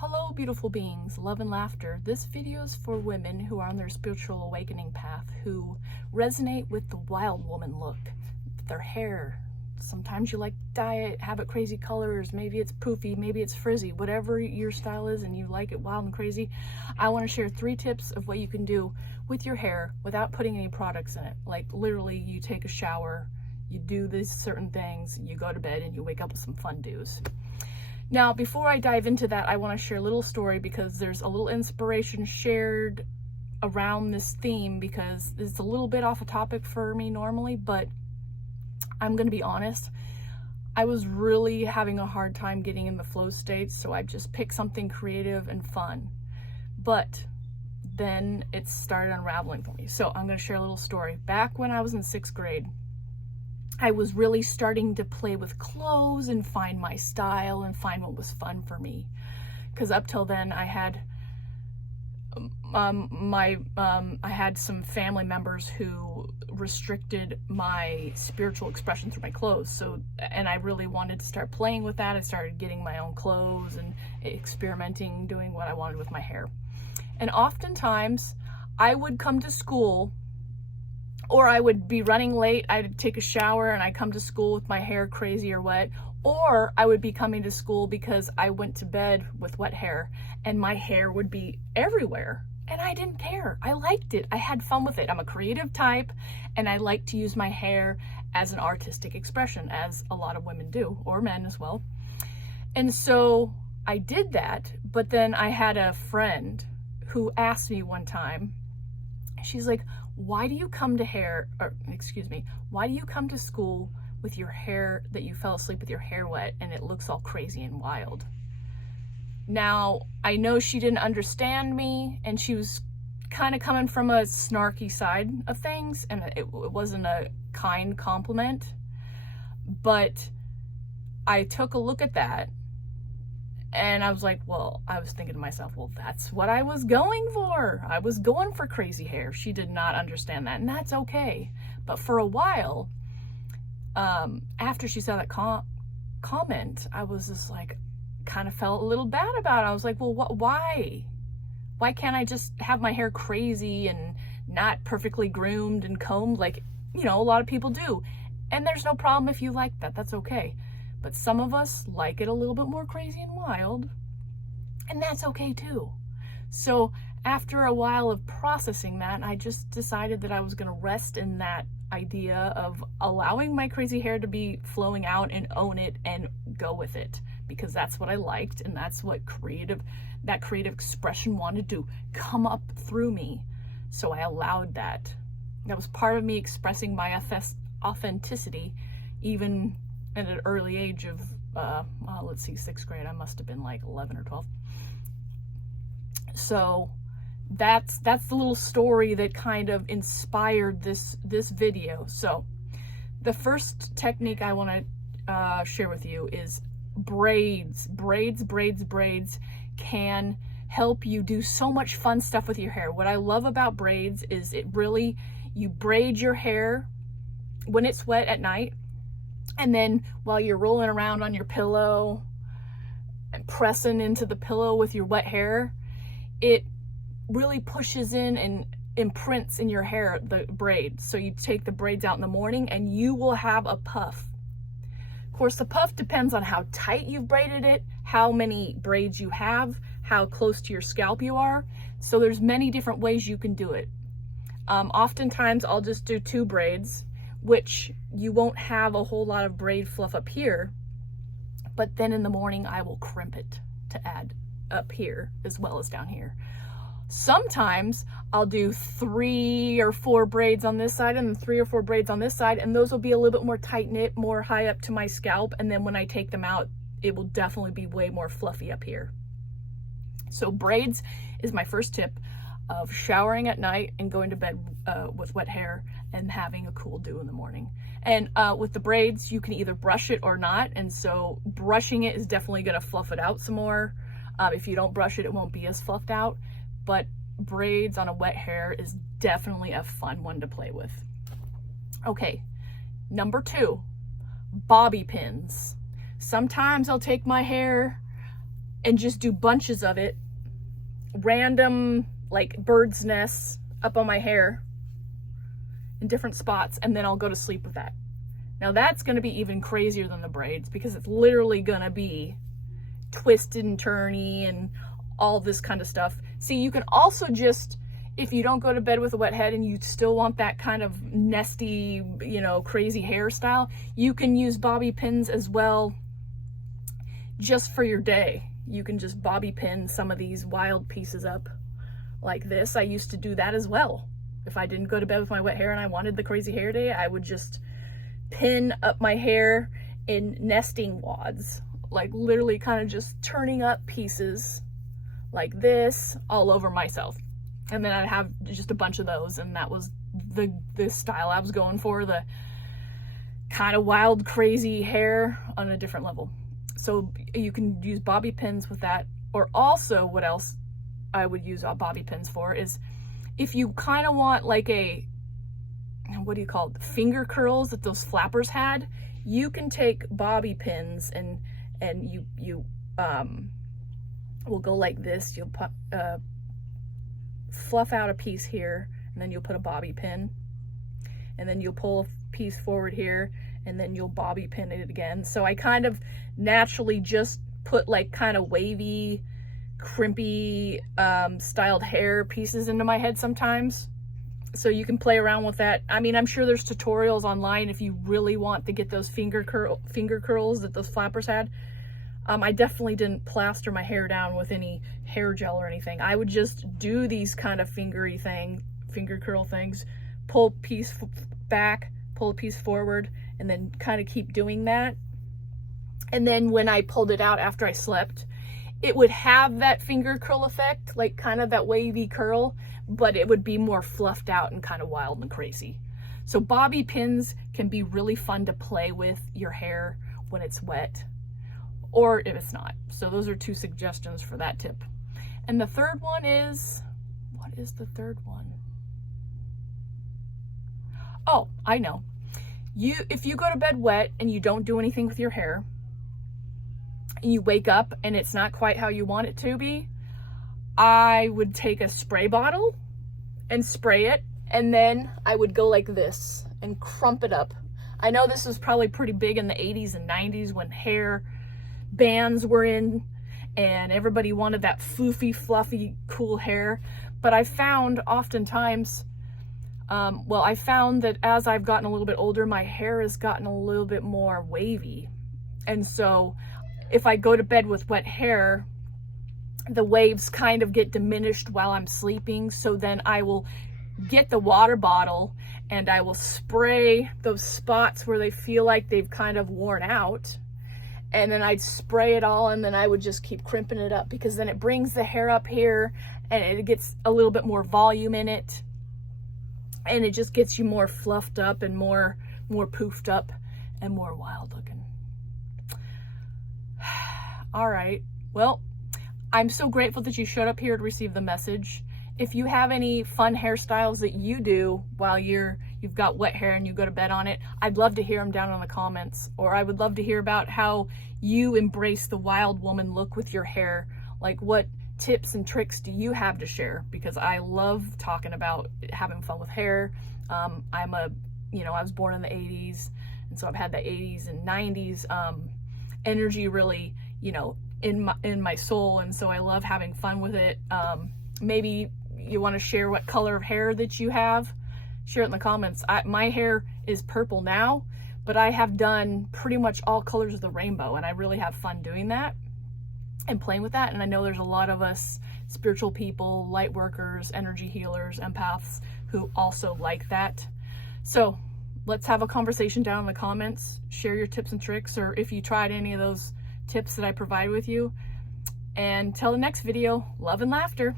Hello, beautiful beings, love and laughter. This video is for women who are on their spiritual awakening path, who resonate with the wild woman look. Their hair, sometimes you like to dye it, have it crazy colors, maybe it's poofy, maybe it's frizzy, whatever your style is and you like it wild and crazy. I want to share 3 tips of what you can do with your hair without putting any products in it. Like literally you take a shower, you do these certain things, you go to bed and you wake up with some fun do's. Now, before I dive into that, I want to share a little story because there's a little inspiration shared around this theme because it's a little bit off a topic for me normally, but I'm going to be honest. I was really having a hard time getting in the flow state, so I just picked something creative and fun. But then it started unraveling for me. So I'm going to share a little story. Back when I was in 6th grade, I was really starting to play with clothes and find my style and find what was fun for me. Because up till then, I had I had some family members who restricted my spiritual expression through my clothes. So, and I really wanted to start playing with that. I started getting my own clothes and experimenting, doing what I wanted with my hair. And oftentimes, I would come to school, or I would be running late, I'd take a shower and I'd come to school with my hair crazy or wet, or I would be coming to school because I went to bed with wet hair and my hair would be everywhere. And I didn't care. I liked it. I had fun with it. I'm a creative type and I like to use my hair as an artistic expression, as a lot of women do, or men as well. And so I did that, but then I had a friend who asked me one time, she's like, why do you come to school with your hair that you fell asleep with your hair wet and it looks all crazy and wild? Now, I know she didn't understand me and she was kind of coming from a snarky side of things and it wasn't a kind compliment, but I took a look at that and I was like, well, I was thinking to myself, well, that's what I was going for. I was going for crazy hair. She did not understand that, and that's okay. But for a while, after she saw that comment, I was just like, kind of felt a little bad about it. I was like, well, why? Why can't I just have my hair crazy and not perfectly groomed and combed like, a lot of people do? And there's no problem if you like that. That's okay. But some of us like it a little bit more crazy and wild, and that's okay too. So after a while of processing that, I just decided that I was going to rest in that idea of allowing my crazy hair to be flowing out and own it and go with it, because that's what I liked and that's what that creative expression wanted to come up through me. So I allowed that. That was part of me expressing my authenticity, even at an early age of, 6th grade, I must have been like 11 or 12. So that's the little story that kind of inspired this video. So the first technique I want to share with you is braids. Braids can help you do so much fun stuff with your hair. What I love about braids is you braid your hair when it's wet at night. And then while you're rolling around on your pillow and pressing into the pillow with your wet hair, it really pushes in and imprints in your hair, the braid. So you take the braids out in the morning and you will have a puff. Of course, the puff depends on how tight you've braided it, how many braids you have, how close to your scalp you are. So there's many different ways you can do it. Oftentimes I'll just do 2 braids, which you won't have a whole lot of braid fluff up here, but then in the morning I will crimp it to add up here as well as down here. Sometimes I'll do 3 or 4 braids on this side and 3 or 4 braids on this side, and those will be a little bit more tight knit, more high up to my scalp, and then when I take them out, it will definitely be way more fluffy up here. So braids is my first tip of showering at night and going to bed with wet hair and having a cool dew in the morning. And with the braids, you can either brush it or not. And so brushing it is definitely going to fluff it out some more. If you don't brush it, it won't be as fluffed out. But braids on a wet hair is definitely a fun one to play with. Okay, number 2, bobby pins. Sometimes I'll take my hair and just do bunches of it, random like bird's nests up on my hair in different spots, and then I'll go to sleep with that. Now that's going to be even crazier than the braids, because it's literally going to be twisted and turny and all this kind of stuff. See, you can also just, if you don't go to bed with a wet head and you still want that kind of nesty, you know, crazy hairstyle, you can use bobby pins as well just for your day. You can just bobby pin some of these wild pieces up like this. I used to do that as well. If I didn't go to bed with my wet hair and I wanted the crazy hair day, I would just pin up my hair in nesting wads, like literally kind of just turning up pieces like this all over myself. And then I'd have just a bunch of those, and that was the style I was going for, the kind of wild, crazy hair on a different level. So you can use bobby pins with that. Or also, what else I would use bobby pins for is if you kind of want like a, what do you call it, finger curls that those flappers had, you can take bobby pins and you will go like this. You'll put fluff out a piece here, and then you'll put a bobby pin, and then you'll pull a piece forward here, and then you'll bobby pin it again. So I kind of naturally just put like kind of wavy, crimpy styled hair pieces into my head sometimes. So you can play around with that. I mean, I'm sure there's tutorials online if you really want to get those finger curls that those flappers had. I definitely didn't plaster my hair down with any hair gel or anything. I would just do these kind of finger curl things, pull a piece back, pull a piece forward, and then kind of keep doing that. And then when I pulled it out after I slept, it would have that finger curl effect, like kind of that wavy curl, but it would be more fluffed out and kind of wild and crazy. So bobby pins can be really fun to play with your hair when it's wet, or if it's not. So those are 2 suggestions for that tip. And the third one is, what is the third one? Oh, I know. If you go to bed wet and you don't do anything with your hair, and you wake up and it's not quite how you want it to be, I would take a spray bottle and spray it, and then I would go like this and crump it up. I know this was probably pretty big in the 80s and 90s when hair bands were in and everybody wanted that floofy, fluffy, cool hair. But I found oftentimes, I found that as I've gotten a little bit older, my hair has gotten a little bit more wavy. And so if I go to bed with wet hair, the waves kind of get diminished while I'm sleeping. So then I will get the water bottle and I will spray those spots where they feel like they've kind of worn out. And then I'd spray it all, and then I would just keep crimping it up, because then it brings the hair up here and it gets a little bit more volume in it. And it just gets you more fluffed up and more poofed up and more wild looking. All right. Well, I'm so grateful that you showed up here to receive the message. If you have any fun hairstyles that you do while you've got wet hair and you go to bed on it, I'd love to hear them down in the comments. Or I would love to hear about how you embrace the wild woman look with your hair. Like, what tips and tricks do you have to share? Because I love talking about having fun with hair. I was born in the 80s, and so I've had the 80s and 90s energy really, in my soul, and so I love having fun with it. Maybe you want to share what color of hair that you have, share it in the comments. My hair is purple now, but I have done pretty much all colors of the rainbow, and I really have fun doing that and playing with that. And I know there's a lot of us spiritual people, light workers, energy healers, empaths who also like that. So let's have a conversation down in the comments. Share your tips and tricks, or if you tried any of those tips that I provide with you. And till the next video, love and laughter.